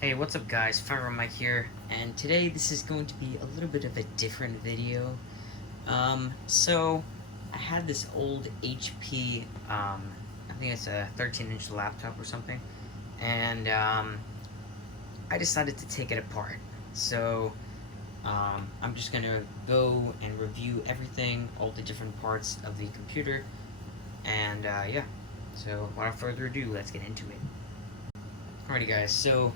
Hey, what's up guys, Fire Mike here, and today this is going to be a little bit of a different video. So, I had this old HP, I think it's a 13-inch laptop or something, and, I decided to take it apart. So, I'm just gonna go and review everything, all the different parts of the computer, and, yeah. So, without further ado, let's get into it. Alrighty guys, so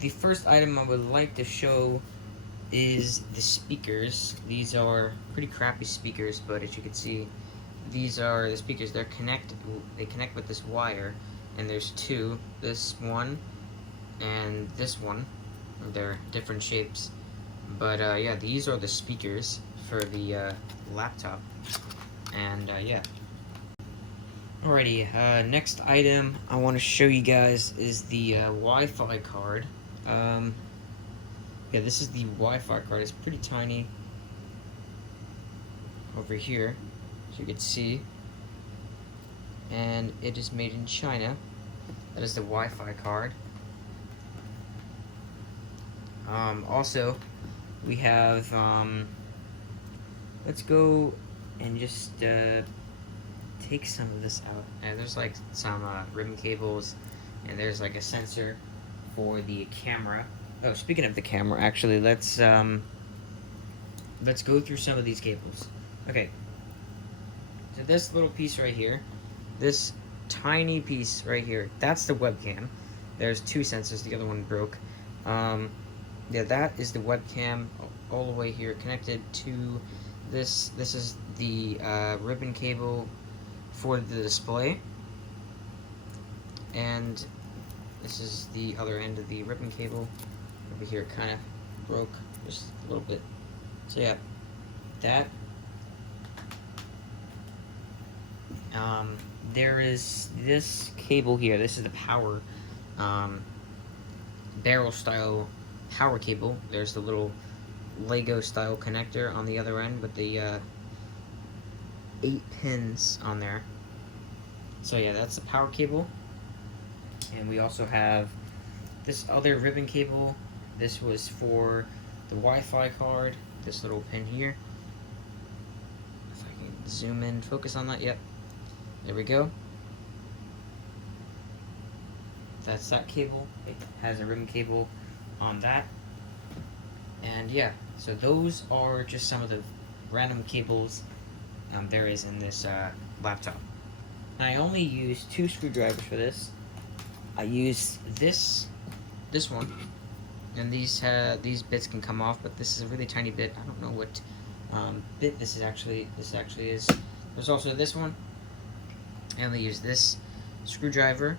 the first item I would like to show is the speakers. These are pretty crappy speakers, but as you can see, these are the speakers. They connect with this wire, and there's two, this one and this one. They're different shapes, but yeah, these are the speakers for the laptop, and yeah. Alrighty, next item I want to show you guys is the Wi-Fi card. Yeah, this is the Wi-Fi card. It's pretty tiny over here, as you can see. And it is made in China. That is the Wi-Fi card. Also, we have, let's go and just, take some of this out. And there's like some ribbon cables, and there's like a sensor for the camera. Oh, speaking of the camera, actually, let's go through some of these cables. Okay, so this little piece right here, this tiny piece right here, that's the webcam. There's two sensors, the other one broke. Yeah, that is the webcam all the way here connected to this. This is the ribbon cable for the display, and this is the other end of the ribbon cable. Over here, kind of broke just a little bit. So yeah, that. There is this cable here. This is the power, barrel style power cable. There's the little Lego style connector on the other end with the 8 pins on there. So yeah, that's the power cable. And we also have this other ribbon cable. This was for the Wi-Fi card. This little pin here. If I can zoom in, focus on that. Yep. There we go. That's that cable. It has a ribbon cable on that. And yeah, so those are just some of the random cables there is in this laptop. I only use 2 screwdrivers for this. I use this one, and these bits can come off, but this is a really tiny bit. I don't know what bit this actually is. There's also this one. I only use this screwdriver.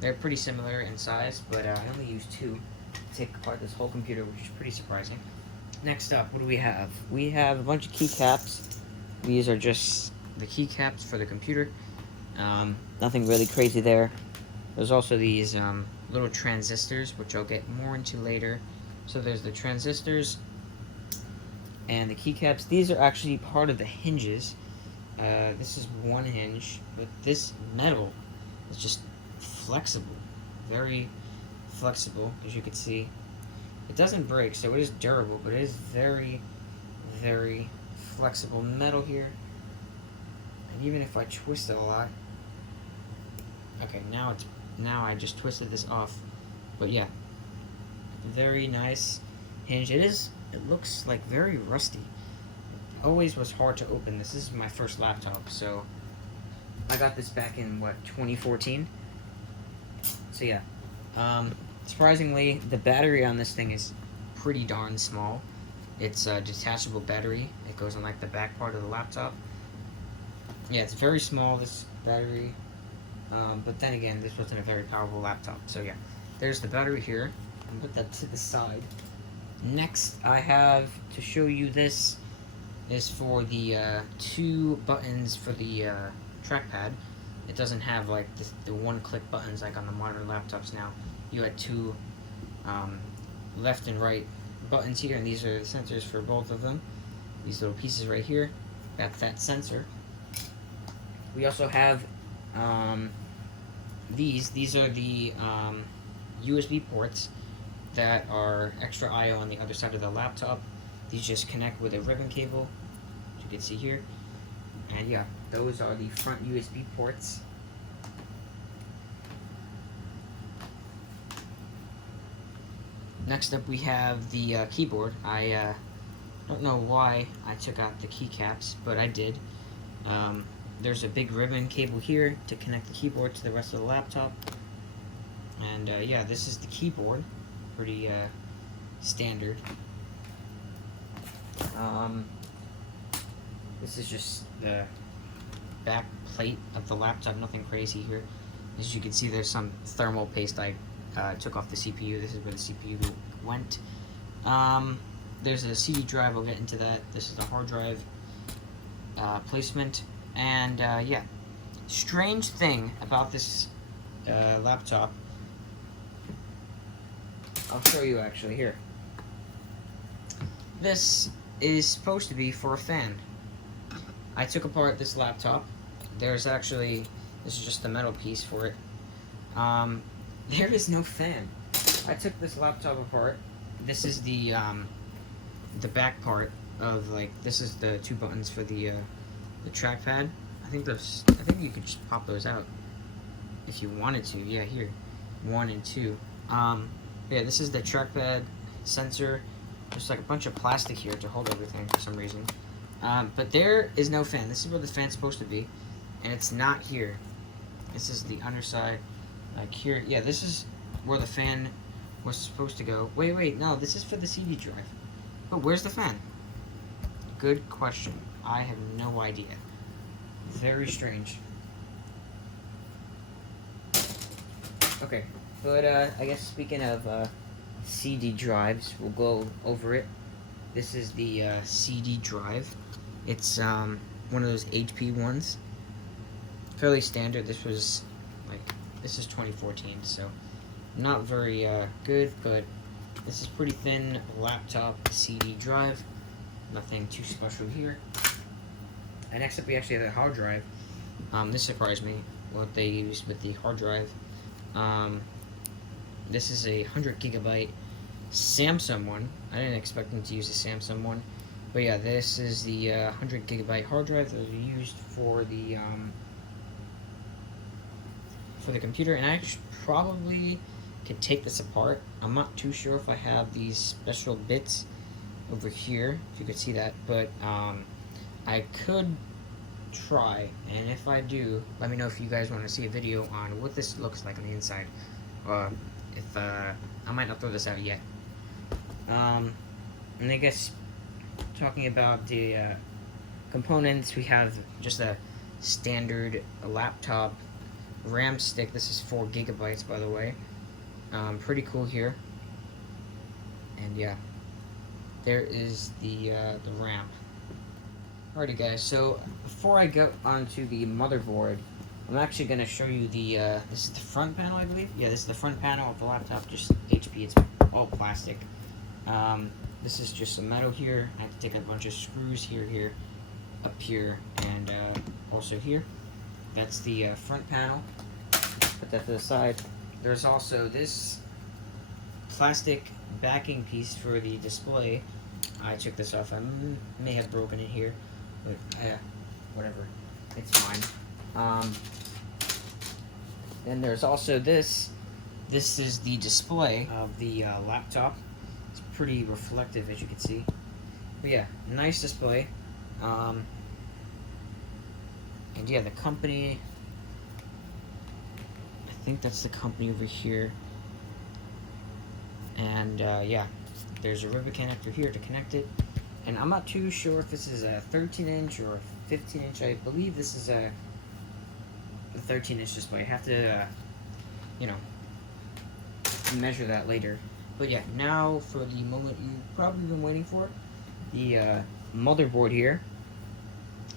They're pretty similar in size, but I only use 2 to take apart this whole computer, which is pretty surprising. Next up, what do we have? We have a bunch of keycaps. These are just the keycaps for the computer. Nothing really crazy there. There's also these little transistors, which I'll get more into later. So there's the transistors and the keycaps. These are actually part of the hinges. This is one hinge, but this metal is just flexible, very flexible, as you can see. It doesn't break, so it is durable, but it is very, very flexible metal here. And even if I twist it a lot, okay, now I just twisted this off, but yeah, very nice hinge. It looks like very rusty. It always was hard to open this. This is my first laptop, so I got this back in what, 2014. So yeah, surprisingly, the battery on this thing is pretty darn small. It's a detachable battery. It goes on like the back part of the laptop. Yeah, it's very small, this battery. But then again, this wasn't a very powerful laptop. So yeah, there's the battery here. I'll put that to the side. Next, I have to show you this is for the 2 buttons for the trackpad. It doesn't have like the one-click buttons like on the modern laptops now. You had 2 left and right buttons here, and these are the sensors for both of them. These little pieces right here, that's that sensor. We also have these are the USB ports that are extra I/O on the other side of the laptop. These just connect with a ribbon cable, as you can see here. And yeah, those are the front USB ports. Next up we have the keyboard. I don't know why I took out the keycaps, but I did. There's a big ribbon cable here to connect the keyboard to the rest of the laptop. And yeah, this is the keyboard. Pretty standard. This is just the back plate of the laptop, nothing crazy here. As you can see, there's some thermal paste I took off the CPU. This is where the CPU went. There's a CD drive, we'll get into that. This is the hard drive placement. And yeah, strange thing about this laptop, I'll show you actually here. This is supposed to be for a fan. I took apart this laptop. There's actually, this is just the metal piece for it. There is no fan. I took this laptop apart. This is the back part of, like, this is the two buttons for the trackpad. I think you could just pop those out if you wanted to. Yeah, here, 1 and 2. Yeah, this is the trackpad sensor. There's like a bunch of plastic here to hold everything for some reason. But there is no fan. This is where the fan's supposed to be, and it's not here. This is the underside, like here. Yeah, this is where the fan was supposed to go. Wait, no, this is for the CD drive. But where's the fan? Good question. I have no idea. Very strange. Okay, but I guess speaking of CD drives, we'll go over it. This is the CD drive. It's one of those HP ones. Fairly standard. This is 2014, so not very good, but this is pretty thin laptop CD drive. Nothing too special here. And next up we actually have a hard drive. This surprised me, what they used with the hard drive. This is a 100 gigabyte Samsung one. I didn't expect them to use a Samsung one. But yeah, this is the 100 gigabyte hard drive that was used for the computer. And I probably could take this apart. I'm not too sure if I have these special bits over here, if you could see that, but I could try, and if I do, let me know if you guys want to see a video on what this looks like on the inside. If I might not throw this out yet. And I guess talking about the components, we have just a standard laptop RAM stick. This is 4 gigabytes, by the way. Pretty cool here. And yeah, there is the RAM. Alrighty guys, so before I go onto the motherboard, I'm actually going to show you the, this is the front panel, I believe? Yeah, this is the front panel of the laptop, just HP, it's all plastic. This is just some metal here. I have to take a bunch of screws here, up here, and also here. That's the front panel. Put that to the side. There's also this plastic backing piece for the display. I took this off. I may have broken it here, but whatever. It's fine. Then there's also this. This is the display of the laptop. It's pretty reflective, as you can see. But yeah, nice display. And yeah, the company, I think that's the company over here. And yeah, there's a ribbon connector here to connect it. And I'm not too sure if this is a 13-inch or a 15-inch. I believe this is a 13-inch display. I have to, you know, measure that later. But yeah, now for the moment you've probably been waiting for, the motherboard here.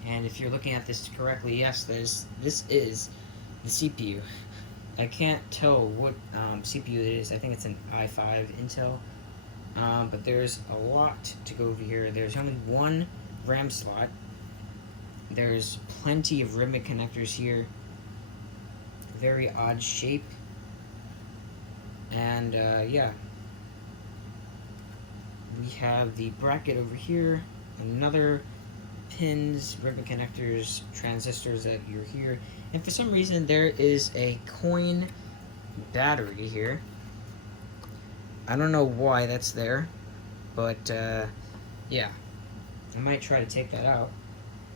And if you're looking at this correctly, yes, this is the CPU. I can't tell what CPU it is. I think it's an i5 Intel. But there's a lot to go over here. There's only one RAM slot. There's plenty of ribbon connectors here. Very odd shape. And yeah, we have the bracket over here, another pins, ribbon connectors, transistors that you're here, and for some reason there is a coin battery here. I don't know why that's there, but yeah, I might try to take that out.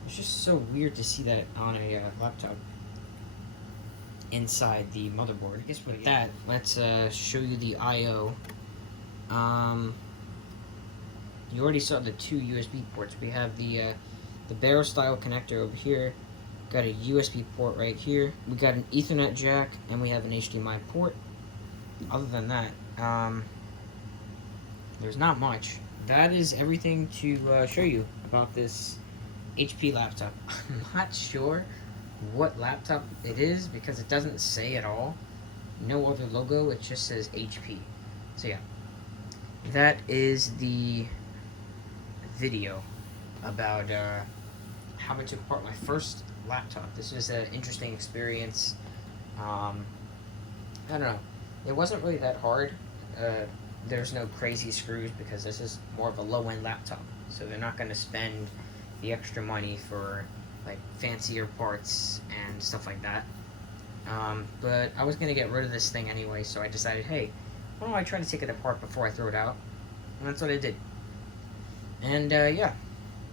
It's just so weird to see that on a laptop inside the motherboard. I guess with that, let's show you the I/O. You already saw the two USB ports. We have the barrel style connector over here. Got a USB port right here. We got an Ethernet jack, and we have an HDMI port. Other than that, there's not much. That is everything to show you about this HP laptop. I'm not sure what laptop it is because it doesn't say at all. No other logo, it just says HP. So yeah, that is the video about how I took apart my first laptop. This was an interesting experience. I don't know. It wasn't really that hard. There's no crazy screws because this is more of a low-end laptop. So they're not going to spend the extra money for like fancier parts and stuff like that. But I was going to get rid of this thing anyway, so I decided, hey, why don't I try to take it apart before I throw it out? And that's what I did. And yeah,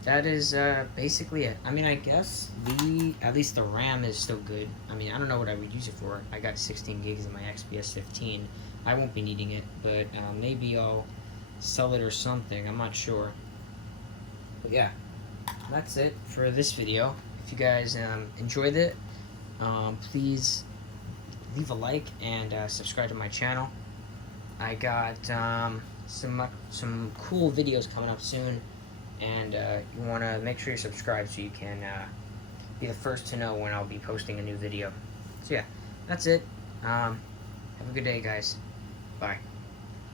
that is basically it. I mean, I guess at least the RAM is still good. I mean, I don't know what I would use it for. I got 16 gigs in my XPS 15. I won't be needing it, but maybe I'll sell it or something. I'm not sure. But yeah, that's it for this video. If you guys enjoyed it, please leave a like and subscribe to my channel. I got some cool videos coming up soon, and you want to make sure you're subscribed so you can be the first to know when I'll be posting a new video. So yeah, that's it. Have a good day, guys. Bye.